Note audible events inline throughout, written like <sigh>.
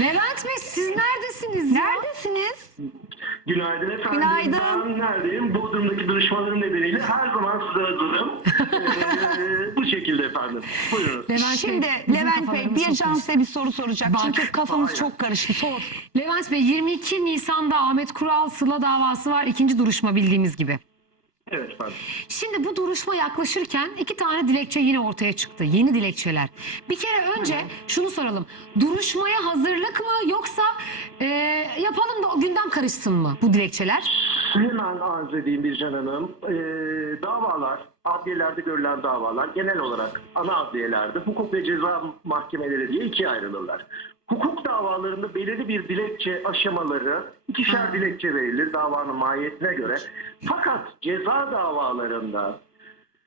Levent Bey siz neredesiniz ya? Neredesiniz? Günaydın efendim. Günaydın. Ben neredeyim? Bodrum'daki duruşmalarım nedeniyle her zaman size hazırım. <laughs> Ee, bu şekilde efendim. Buyurun. Levent Şimdi Bey, Levent Bey bir can size bir soru soracak. Bak. Çünkü kafamız Hayır. çok karıştı. Sor. Levent Bey 22 Nisan'da Ahmet Kural Sıla davası var. ikinci duruşma bildiğimiz gibi. Evet. Şimdi bu duruşma yaklaşırken iki tane dilekçe yine ortaya çıktı. Yeni dilekçeler. Bir kere önce şunu soralım. Duruşmaya hazırlık mı yoksa e, yapalım da o gündem karışsın mı bu dilekçeler? Hemen arz edeyim Bircan Hanım. Ee, davalar, adliyelerde görülen davalar genel olarak ana adliyelerde hukuk ve ceza mahkemeleri diye ikiye ayrılırlar. Hukuk davalarında belirli bir dilekçe aşamaları, ikişer dilekçe verilir davanın mahiyetine göre. Fakat ceza davalarında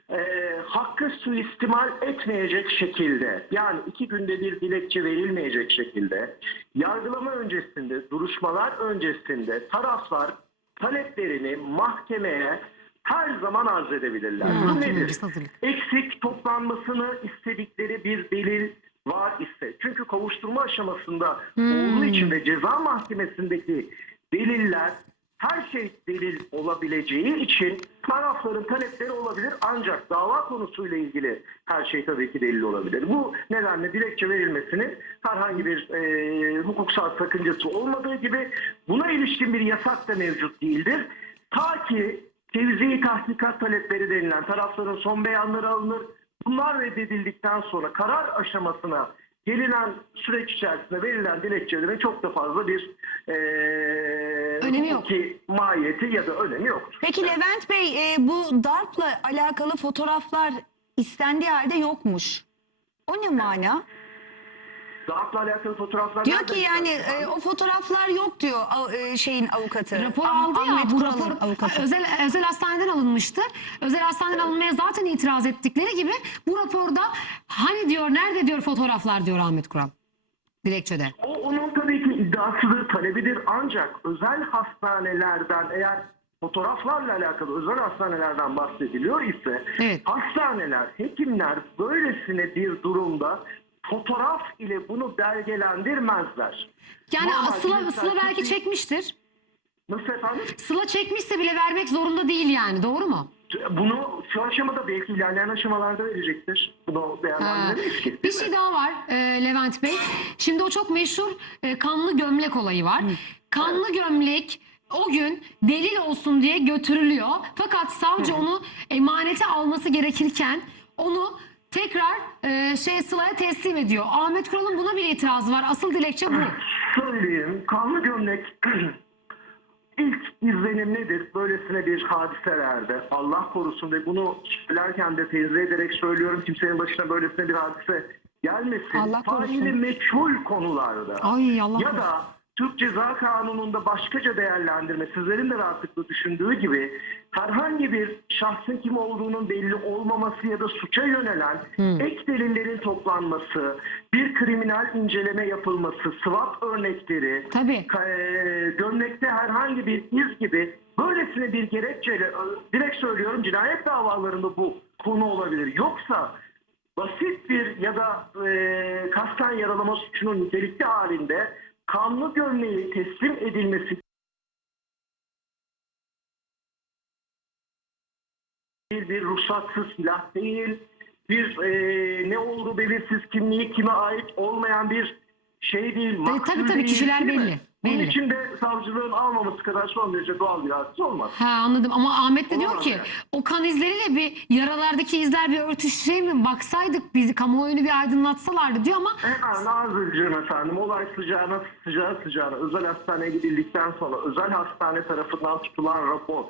e, hakkı suistimal etmeyecek şekilde yani iki günde bir dilekçe verilmeyecek şekilde yargılama öncesinde duruşmalar öncesinde taraflar taleplerini mahkemeye her zaman arz edebilirler. Bu mahkeme nedir? hazırlık. Eksik toplanmasını istedikleri bir delil var ise çünkü kovuşturma aşamasında olduğu için ve ceza mahkemesindeki deliller her şey delil olabileceği için tarafların talepleri olabilir ancak dava konusuyla ilgili her şey tabii ki delil olabilir. Bu nedenle dilekçe verilmesinin herhangi bir e, hukuksal sakıncası olmadığı gibi buna ilişkin bir yasak da mevcut değildir. Ta ki tevzi tahkikat talepleri denilen tarafların son beyanları alınır. Bunlar reddedildikten sonra karar aşamasına gelinen süreç içerisinde verilen dilekçelerin çok da fazla bir e, Önemi yok. hukuki mahiyeti ya da önemi yoktur. Peki Levent Bey e, bu DARP'la alakalı fotoğraflar istendiği halde yokmuş. O ne mana? Dağıtla alakalı fotoğraflar Diyor nereden ki yani e, o fotoğraflar yok diyor av- e, şeyin avukatı. Rapor Ah- aldı ya Ahmet bu Kural'ın rapor avukatı. özel özel hastaneden alınmıştı. Özel hastaneden alınmaya zaten itiraz ettikleri gibi bu raporda hani diyor nerede diyor fotoğraflar diyor Ahmet Kural dilekçede. O onun tabii ki iddiasıdır, talebidir ancak özel hastanelerden eğer fotoğraflarla alakalı özel hastanelerden bahsediliyor ise Evet. hastaneler, hekimler böylesine bir durumda fotoğraf ile bunu belgelendirmezler. Yani Normal Sıla, cinsel Sıla belki kesim- çekmiştir. Nasıl efendim? Sıla çekmişse bile vermek zorunda değil yani doğru mu? Bunu şu aşamada belki ilerleyen aşamalarda verecektir. Bunu Ha, değerlendiremeyiz ki. Bir değil mi? şey daha var e, Levent Bey. Şimdi o çok meşhur e, kanlı gömlek olayı var. Kanlı gömlek o gün delil olsun diye götürülüyor. Fakat savcı onu emanete alması gerekirken onu tekrar e, şey Sıla'ya teslim ediyor. Ahmet Kural'ın buna bir itirazı var. Asıl dilekçe bu. Söyleyeyim. Kanlı gömlek <clears throat> ilk izlenim nedir? Böylesine bir hadiselerde Allah korusun ve bunu söylerken de tenzih ederek söylüyorum kimsenin başına böylesine bir hadise gelmesin. Allah korusun. Faili meçhul konularda Ay Allah ya korusun. da Türk Ceza Kanunu'nda başkaca değerlendirme sizlerin de rahatlıkla düşündüğü gibi herhangi bir şahsın kim olduğunun belli olmaması ya da suça yönelen ek delillerin toplanması, bir kriminal inceleme yapılması, SWOT örnekleri, Tabii. e, gömlekte herhangi bir iz gibi böylesine bir gerekçeyle direkt söylüyorum cinayet davalarında bu konu olabilir. Yoksa basit bir ya da e, kasten yaralama suçunun nitelikli halinde kanlı gömleği teslim edilmesi bir, ruhsatsız silah değil, bir e, ne olduğu belirsiz kimliği kime ait olmayan bir şey değil. maktul tabii, tabii, değil, kişiler değil mi? Bunun belli. için de savcılığın almaması kadar son derece doğal bir hadise olmaz. Ha anladım ama Ahmet de diyor Olamaz ki yani. o kan izleriyle bir yaralardaki izler bir örtüşecek mi baksaydık bizi kamuoyunu bir aydınlatsalardı diyor ama Hemen edeceğim efendim. Olay sıcağına sıcağı sıcağına özel hastaneye gidildikten sonra özel hastane tarafından tutulan rapor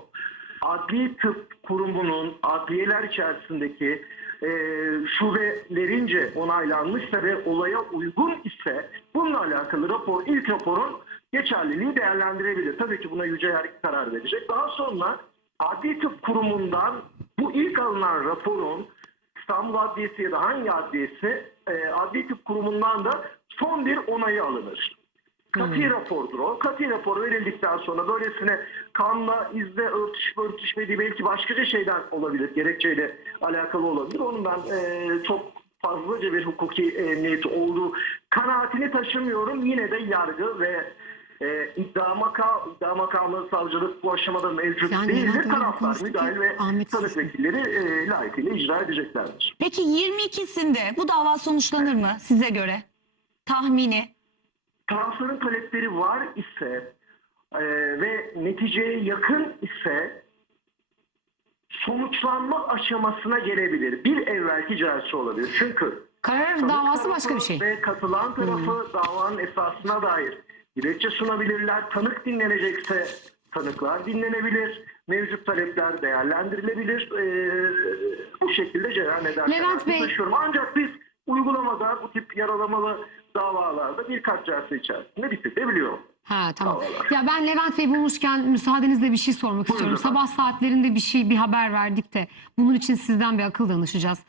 adli tıp kurumunun adliyeler içerisindeki e, şubelerince onaylanmışsa ve olaya uygun ise bununla alakalı rapor ilk raporun geçerliliği değerlendirebilir. Tabii ki buna yüce yargı karar verecek. Daha sonra adli tıp kurumundan bu ilk alınan raporun İstanbul Adliyesi ya da hangi adliyesi e, adli tıp kurumundan da son bir onayı alınır. Kati rapordur o. Kati rapor verildikten sonra böylesine kanla izle örtüşüp örtüşmediği belki başkaca şeyden olabilir. Gerekçeyle alakalı olabilir. Onun ben e, çok fazlaca bir hukuki emniyeti olduğu kanaatini taşımıyorum. Yine de yargı ve e, iddia, maka, iddia makamı savcılık bu aşamada mevcut Yani değildir. Taraflar, müdahil ve Suçlu. vekilleri e, layıkıyla icra edeceklerdir. Peki 22'sinde bu dava sonuçlanır mı size göre? Tahmini. tarafların talepleri var ise e, ve neticeye yakın ise sonuçlanma aşamasına gelebilir. Bir evvelki celsi olabilir. Çünkü Karar davası başka bir şey. Ve katılan tarafı davanın esasına dair dilekçe sunabilirler. Tanık dinlenecekse tanıklar dinlenebilir. Mevcut talepler değerlendirilebilir. E, bu şekilde cereyan eder. Levent Bey- Taşıyorum. Ancak biz uygulamada bu tip yaralamalı davalarda birkaç celse içerisinde bitirebiliyor. Ha tamam. Davalar. Ya ben Levent Bey bulmuşken müsaadenizle bir şey sormak istiyorum. efendim. Sabah saatlerinde bir şey bir haber verdik de bunun için sizden bir akıl danışacağız.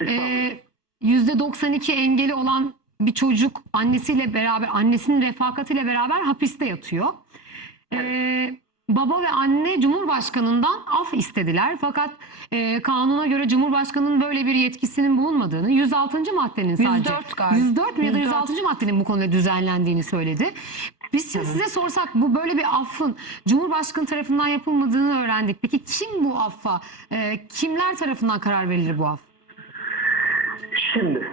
Ee, %92 engeli olan bir çocuk annesiyle beraber annesinin refakatiyle beraber hapiste yatıyor. Ee, baba ve anne Cumhurbaşkanı'ndan af istediler. Fakat e, kanuna göre Cumhurbaşkanı'nın böyle bir yetkisinin bulunmadığını 106. maddenin sadece 104 galiba. 104 mü ya da 104. 106. maddenin bu konuda düzenlendiğini söyledi. Biz şimdi size sorsak bu böyle bir affın Cumhurbaşkanı tarafından yapılmadığını öğrendik. Peki kim bu affa? e, kimler tarafından karar verilir bu af? Şimdi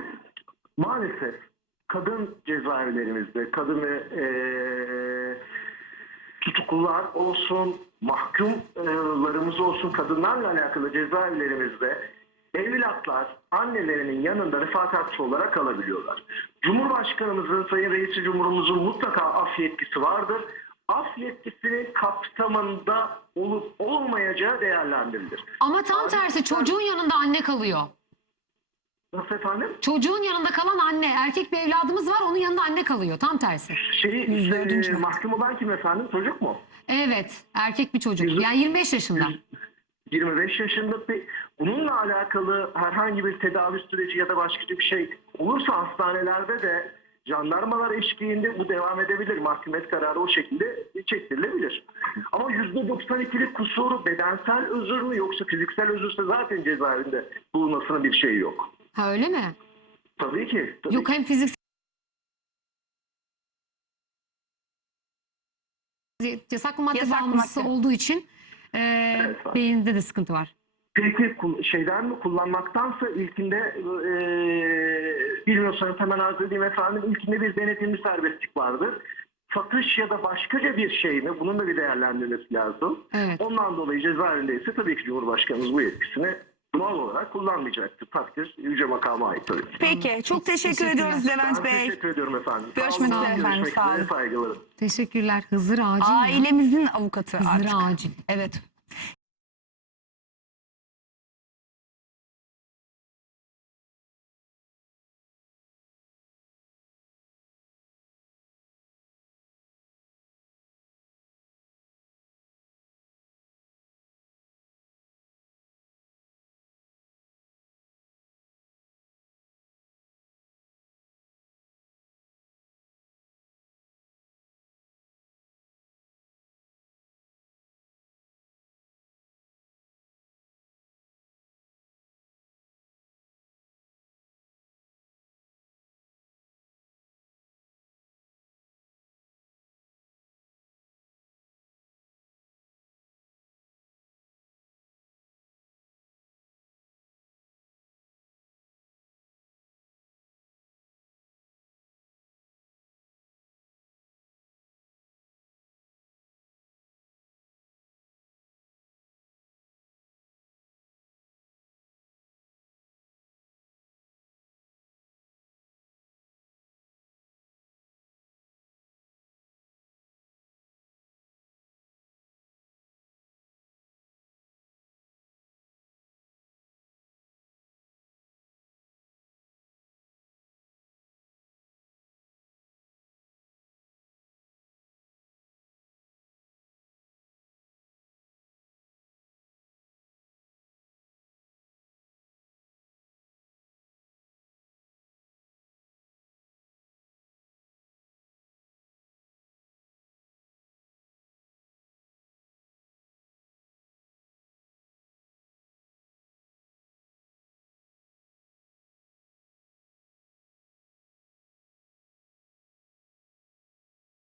maalesef kadın cezaevlerimizde kadını eee tutuklular olsun, mahkumlarımız olsun kadınlarla alakalı cezaevlerimizde evlatlar annelerinin yanında refakatçi olarak kalabiliyorlar. Cumhurbaşkanımızın, Sayın Reisi Cumhurumuzun mutlaka af yetkisi vardır. Af yetkisinin kapsamında olup olmayacağı değerlendirilir. Ama tam tersi çocuğun yanında anne kalıyor. Nasıl efendim? Çocuğun yanında kalan anne. Erkek bir evladımız var onun yanında anne kalıyor. Tam tersi. 104. e, mahkum olan kim efendim? Çocuk mu? Evet. Erkek bir çocuk. Yüzü- Yani 25 yaşında. 25 yaşında bir- bununla alakalı herhangi bir tedavi süreci ya da başka bir şey olursa hastanelerde de jandarmalar eşliğinde bu devam edebilir. Mahkumiyet kararı o şekilde çektirilebilir. Ama %92'lik kusuru bedensel özür mü yoksa fiziksel özürse zaten cezaevinde bulunmasının bir şeyi yok. Ha öyle mi? Tabii ki. Tabii Yok ki. hem fiziksel yasaklı madde Yasaklı bağımlısı madde. olduğu için e, Evet, var. beyninde de sıkıntı var. Peki kul- şeyden mi kullanmaktansa ilkinde e, bilmiyorsanız hemen arz edeyim efendim ilkinde bir denetimli serbestlik vardır. Satış ya da başkaca bir şey mi? Bunun da bir değerlendirmesi lazım. Evet. Ondan dolayı cezaevindeyse tabii ki Cumhurbaşkanımız bu yetkisini doğal olarak kullanmayacaktır. Takdir yüce makama ait tabii ki. Peki çok teşekkür teşekkürler. ediyoruz Ben Levent Bey. teşekkür ediyorum efendim. Görüşmek üzere efendim, Görüşmek sağ olun. Saygılarım. Teşekkürler. Hızır Acil. mi? Ailemizin avukatı Hızır artık. Acil. Evet